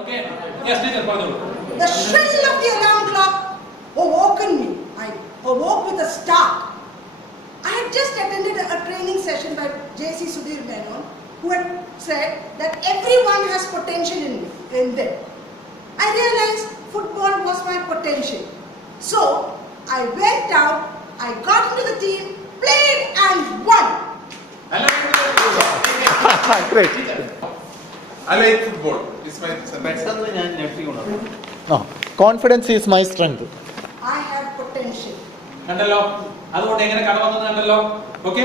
Okay. Yes, teacher, പറഞ്ഞോളൂ. The shrill of the alarm clock awoken me. I awoke with a start. I had just attended a training session by J.C. Sudhir Menon, who had said that everyone has potential in them. I realized football was my potential. So I went out, I got into the team, played and won. Great. I like football. It's my പെട്ടെന്ന് ഞാൻ ഞെട്ടിക്കൊണ്ടു. Confidence is my strength. I have potential. കണ്ടല്ലോ, അതുകൊണ്ട് എങ്ങനെ കട വന്നത് കണ്ടല്ലോ. Okay.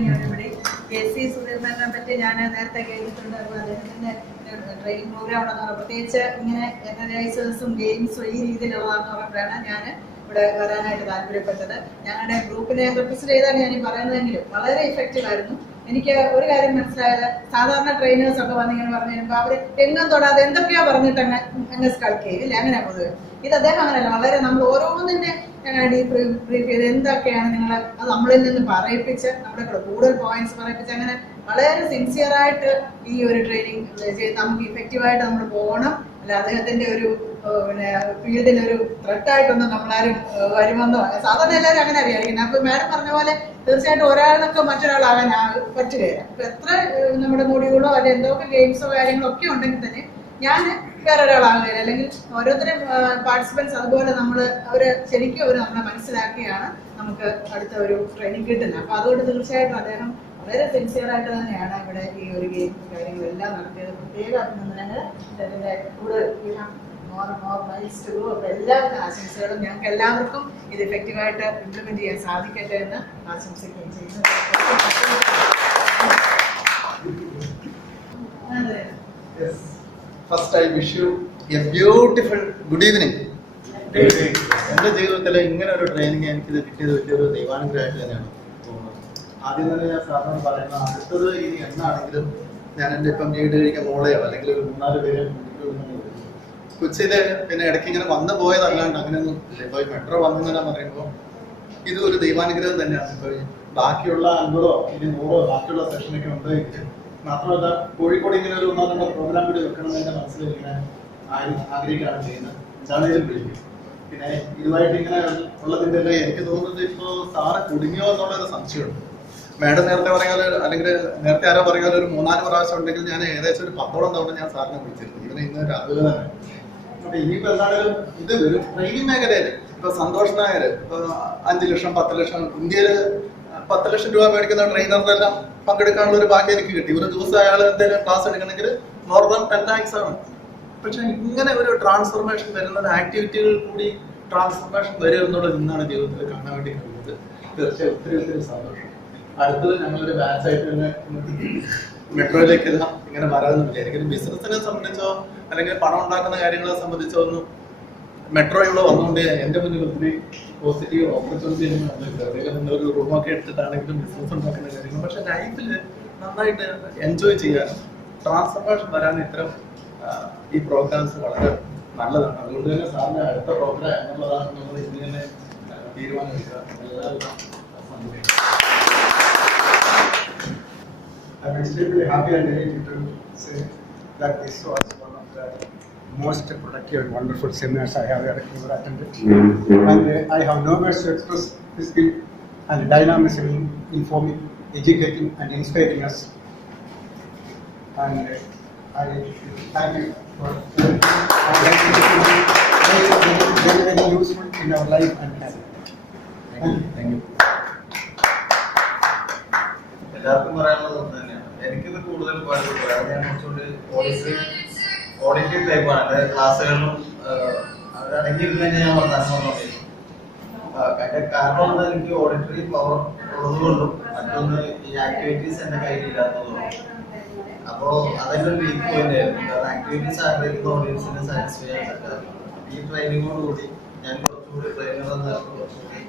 morning, everybody. JC സുധീർമേനെ പറ്റി ഞാൻ നേരത്തെ കേട്ടിട്ടുണ്ട്. അദ്ദേഹത്തിന്റെ ട്രെയിനിങ് പ്രോഗ്രാം ഉണ്ടെന്ന് പ്രത്യേകിച്ച് ഇങ്ങനെ എക്സസൈസസും ഗെയിംസും ഈ രീതിയിലുള്ളതാണെന്ന് പറഞ്ഞിട്ടാണ് ഞാൻ ഇവിടെ വരാനായിട്ട് താല്പര്യപ്പെട്ടത്. ഞങ്ങളുടെ ഗ്രൂപ്പിനെ റെപ്രസെന്റ് ചെയ്താണ് ഞാൻ ഈ പറയുന്നതെങ്കിലും വളരെ ഇഫക്റ്റീവ് ആയിരുന്നു. എനിക്ക് ഒരു കാര്യം മനസ്സിലായത്, സാധാരണ ട്രെയിനേഴ്സ് ഒക്കെ വന്നിങ്ങനെ പറഞ്ഞു കഴിയുമ്പോൾ അവർ എങ്ങും തൊടാതെ എന്തൊക്കെയോ പറഞ്ഞിട്ട് അങ്ങ് സ്കൾക്ക് ചെയ്യില്ല, അങ്ങനെ പൊതുവെ. ഇത് അദ്ദേഹം അങ്ങനെയല്ല, വളരെ നമ്മൾ ഓരോന്നിന്റെ ബ്രീഫ് ചെയ്ത് എന്തൊക്കെയാണ് നിങ്ങൾ അത് നമ്മളിൽ നിന്ന് പറയിപ്പിച്ച് നമ്മുടെ കൂടുതൽ പോയിന്റ്സ് പറയിപ്പിച്ച് അങ്ങനെ വളരെ സിൻസിയറായിട്ട് ഈ ഒരു ട്രെയിനിങ് ചെയ്ത് നമുക്ക് ഇഫക്റ്റീവായിട്ട് നമ്മൾ പോകണം. അല്ല അദ്ദേഹത്തിന്റെ ഒരു ഫീൽഡിൽ ഒരു ത്രെട്ടായിട്ടൊന്നും നമ്മളാരും വരുമെന്നോ, സാധാരണ എല്ലാവരും അങ്ങനെ അറിയായിരിക്കും. അപ്പൊ മാഡം പറഞ്ഞ പോലെ തീർച്ചയായിട്ടും ഒരാളൊക്കെ മറ്റൊരാളാകാൻ പറ്റുകയില്ല. അപ്പൊ എത്ര നമ്മുടെ മൊഡ്യൂളോ അല്ലെങ്കിൽ എന്തൊക്കെ ഗെയിംസോ കാര്യങ്ങളോ ഒക്കെ ഉണ്ടെങ്കിൽ തന്നെ ഞാൻ വേറെ ഒരാളാകുകയില്ല. അല്ലെങ്കിൽ ഓരോരുത്തരും പാർട്ടിസിപ്പൻസ് അതുപോലെ അവര് ശരിക്കും നമ്മളെ മനസ്സിലാക്കിയാണ് നമുക്ക് അടുത്ത ഒരു ട്രെയിനിങ് കിട്ടുന്നത്. അപ്പൊ അതുകൊണ്ട് തീർച്ചയായിട്ടും അദ്ദേഹം വളരെ സിൻസിയറായിട്ട് തന്നെയാണ് ഇവിടെ ഈ ഒരു ഗെയിം കാര്യങ്ങളെല്ലാം നടത്തിയത്. പ്രത്യേക അഭിനന്ദനങ്ങൾ. ഇതിന്റെ കൂടുതൽ എല്ലാവരുടെ ആശംസകളും. ഞങ്ങൾക്ക് എല്ലാവർക്കും ഇത് എഫക്റ്റീവായിട്ട് ഇംപ്ലിമെന്റ് ചെയ്യാൻ സാധിക്കട്ടെ എന്ന് ആശംസിക്കുകയും ചെയ്യുന്നു. First, I wish you a beautiful good evening. എൻ്റെ ജീവിതത്തിൽ ഇങ്ങനെ ഒരു ട്രെയിനിങ് എനിക്കിത് കിട്ടിയത് വലിയൊരു ദൈവാനുഗ്രഹമായിട്ട് തന്നെയാണ് തോന്നുന്നത്. ആദ്യം തന്നെ ഞാൻ സാറിനോട് പറയുന്നത്, അടുത്തത് ഇനി എന്നാണെങ്കിലും ഞാൻ എൻ്റെ ഇപ്പം വീട് കഴിക്കാൻ മോളെയോ അല്ലെങ്കിൽ ഒരു 3-4 പേരെ കൊച്ചിയിൽ പിന്നെ ഇടയ്ക്ക് ഇങ്ങനെ വന്നു പോയതല്ലാണ്ട് അങ്ങനെയൊന്നും ഇല്ല. ഇപ്പോൾ മെട്രോ വന്നെന്ന് പറയുമ്പോൾ ഇത് ഒരു ദൈവാനുഗ്രഹം തന്നെയാണ്. ഇപ്പോൾ ബാക്കിയുള്ള 50 ഇനി 100 ബാക്കിയുള്ള സെഷനൊക്കെ ഉണ്ടെങ്കിൽ മാത്രമല്ല, കോഴിക്കോട് ഇങ്ങനെ ഒരു 1-2 പ്രോഗ്രാം കൂടി വെക്കണമെന്ന് മനസ്സിൽ ഇങ്ങനെ ആഗ്രഹിക്കുകയാണ് ചെയ്യുന്നത്. എന്താണെങ്കിലും വിളിക്കും. പിന്നെ ഇതുമായിട്ട് ഇങ്ങനെ ഉള്ളതിൻ്റെ എനിക്ക് തോന്നുന്നത് ഇപ്പോൾ സാറ് കുടുങ്ങിയോ എന്നുള്ളൊരു സംശയമുണ്ട്. മാഡം നേരത്തെ പറയാൻ അല്ലെങ്കിൽ നേരത്തെ ആരോ പറയാൻ ഒരു 3-4 പ്രാവശ്യം ഉണ്ടെങ്കിൽ ഞാൻ ഏകദേശം ഒരു 10ഓളം തവണ ഞാൻ സാറിനെ വിളിച്ചിരുന്നു. ഇവനെ ഇന്ന് രാവിലെ തന്നെ. അപ്പൊ ഇനിയിപ്പോ എന്താണെങ്കിലും ഇത് ഒരു ട്രെയിനിങ് മേഖലയില് ഇപ്പൊ സന്തോഷ് നായർ ഇപ്പൊ 5 ലക്ഷം 10 ലക്ഷം ഇന്ത്യയില് 10 ലക്ഷം രൂപ മേടിക്കുന്ന ട്രെയിനറിനെല്ലാം പങ്കെടുക്കാനുള്ള ഒരു ഭാഗ്യം എനിക്ക് കിട്ടി. ഒരു ദിവസം അയാൾ എന്തെങ്കിലും ക്ലാസ് എടുക്കണമെങ്കിൽ more than 10 lakhs ആണ്. പക്ഷെ ഇങ്ങനെ ഒരു ട്രാൻസ്ഫോർമേഷൻ വരുന്ന ആക്ടിവിറ്റികൾ കൂടി ട്രാൻസ്ഫോർമേഷൻ വരും എന്നുള്ളത് ഇന്നാണ് ജീവിതത്തിൽ കാണാൻ വേണ്ടി കഴിയുന്നത്. തീർച്ചയായും ഒത്തിരി സന്തോഷം. അടുത്തത് ഞങ്ങളൊരു ബാച്ചായിട്ട് തന്നെ മെട്രോയിലേക്ക് ഇങ്ങനെ വരാമെന്ന് വിചാരിക്കും. ബിസിനസിനെ സംബന്ധിച്ചോ അല്ലെങ്കിൽ പണം ഉണ്ടാക്കുന്ന കാര്യങ്ങളെ സംബന്ധിച്ചോ ഒന്നും മെട്രോ ഇവിടെ വന്നുകൊണ്ട് എൻ്റെ മുന്നിൽ ഒത്തിരി പോസിറ്റീവ് ഓപ്പർച്യൂണിറ്റി ഒരു റൂമൊക്കെ എടുത്തിട്ടാണെങ്കിലും ബിസിനസ് ഉണ്ടാക്കുന്ന കാര്യങ്ങൾ. പക്ഷെ ലൈഫിൽ നന്നായിട്ട് എൻജോയ് ചെയ്യാനും ട്രാൻസ്ഫോർമേഷൻ വരാനും ഇത്തരം ഈ പ്രോഗ്രാംസ് വളരെ നല്ലതാണ്. അതുകൊണ്ട് തന്നെ സാറിന് അടുത്ത പ്രോഗ്രാം എന്നുള്ളതാണെന്നുള്ളത് ഇതിന് തന്നെ തീരുമാനമെടുക്കുക. എല്ലാവരും I'm extremely happy and delighted to say that this was one of the most productive and wonderful seminars I have ever attended. And I have no words to express the speed and dynamism in informing, educating and inspiring us. And I thank you for very useful in our life and health. Thank you. എല്ലാവർക്കും പറയാനുള്ളത് ഒന്ന് തന്നെയാണ്. എനിക്കിത് കൂടുതൽ പറയാം. ഞാൻ കുറച്ചുകൂടി auditory ടൈപ്പാണ്. എൻ്റെ ക്ലാസ്സുകളിലും അടങ്ങിയിരുന്നതിന് ഞാൻ നന്ദിയിരിക്കും. അതിന്റെ കാരണം എന്താ, എനിക്ക് ഓഡിറ്ററി പവർ ഉള്ളതുകൊണ്ടും മറ്റൊന്ന് ഈ ആക്ടിവിറ്റീസ് എൻ്റെ കയ്യിലില്ലാത്തതുകൊണ്ടും. അപ്പോൾ അതെന്റെ ഒരു വീക്ക് പോയിന്റ് ആയിരുന്നു. കാരണം ആക്ടിവിറ്റീസ് ആഗ്രഹിക്കുന്ന ഓഡിയൻസിനെ സാറ്റിസ്ഫൈ ചെയ്യാൻ പറ്റാറില്ല. ഈ ട്രെയിനിങ്ങോടുകൂടി ഞാൻ കുറച്ചുകൂടി ട്രെയിനർ എന്ന കുറച്ചുകൂടി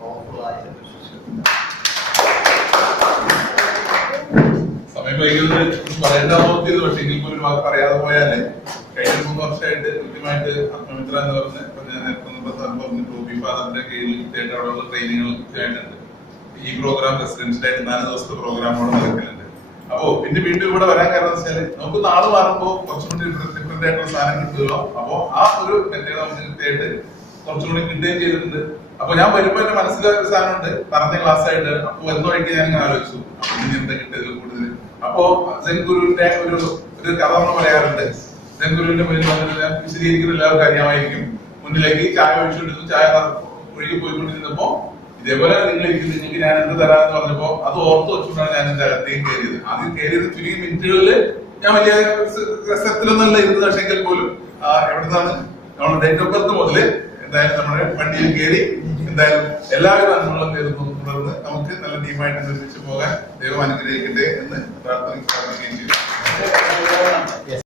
പവർഫുൾ ആയിട്ട് വിശ്വസിക്കുന്നു. സമയം വൈകുന്നത് പറയേണ്ടാവുന്നത്, പക്ഷേ എങ്കിൽ പോലും വാക്ക് പറയാതെ പോയാലേ കഴിഞ്ഞ 3 വർഷമായിട്ട് കൃത്യമായിട്ട് ആത്മമിത്ര എന്ന് പറഞ്ഞ് ടോബി ഫാദറിന്റെ കീഴിൽ കൃത്യമായിട്ട് അവിടെയുള്ള ട്രെയിനിങ്ങുകൾ കൃത്യമായിട്ടുണ്ട്. ഈ പ്രോഗ്രാം റെസിഡൻഷ്യലായിട്ട് 4 ദിവസത്തെ പ്രോഗ്രാമോട് നടക്കുന്നുണ്ട്. അപ്പോ പിന്നെ വീണ്ടും ഇവിടെ വരാൻ കാരണം വെച്ചാൽ നമുക്ക് നാളെ മാറുമ്പോൾ കുറച്ചും കൂടി ഡിഫറെന്റ് ആയിട്ടുള്ള സാധനം കിട്ടുമല്ലോ. അപ്പോ ആ ഒരു മെത്തേഡ് നമുക്ക് കൃത്യമായിട്ട് കുറച്ചും കൂടി കിട്ടുകയും ചെയ്തിട്ടുണ്ട്. അപ്പൊ ഞാൻ വരുമ്പോ എന്റെ മനസ്സിലൊരു സാധനമുണ്ട്, പറഞ്ഞ ക്ലാസ് ആയിട്ട്. അപ്പൊ വരുന്ന വഴിക്ക് ഞാൻ ഇങ്ങനെ ആലോചിച്ചു എന്താ കിട്ടിയത് കൂടുതൽ. അപ്പോ സെൻഗുരുവിന്റെ ഒരു കഥ നമ്മൾ പറയാറുണ്ട്. സെൻഗുരുവിന്റെ മുന്നിൽ വന്നിട്ട് ഞാൻ വിശദീകരിക്കുന്ന എല്ലാവർക്കും അറിയാമായിരിക്കും. മുന്നിലേക്ക് ചായ ഒഴിച്ചുകൊണ്ടിരുന്നു. ചായ ഒഴുകി പോയിക്കൊണ്ടിരുന്നപ്പോ ഇതേപോലെ നിങ്ങൾ ഇരിക്കുന്നത്, ഞാൻ എന്ത് തരാമെന്ന് പറഞ്ഞപ്പോ അത് ഓർത്ത് വെച്ചുകൊണ്ടാണ് ഞാൻ എന്റെ അകത്തേക്ക് കയറിയത്. ആദ്യം കയറിയത് ചുരുങ്ങിയ മിനിറ്റുകളിൽ ഞാൻ വലിയ രസത്തിലൊന്നല്ല ഇരുന്നത്. പക്ഷെങ്കിൽ പോലും എവിടുന്നാണ് നമ്മൾ ഡേറ്റ് ഓഫ് ബർത്ത് മുതല് എന്തായാലും നമ്മുടെ വണ്ടിയിൽ കയറി എന്തായാലും എല്ലാവിധ നന്മകളും നേരുന്നു. തുടർന്ന് നമുക്ക് നല്ല ടീമായിട്ട് നിർമ്മിച്ചു പോകാൻ ദൈവം അനുഗ്രഹിക്കട്ടെ എന്ന് പ്രാർത്ഥിക്കുകയും ചെയ്യും.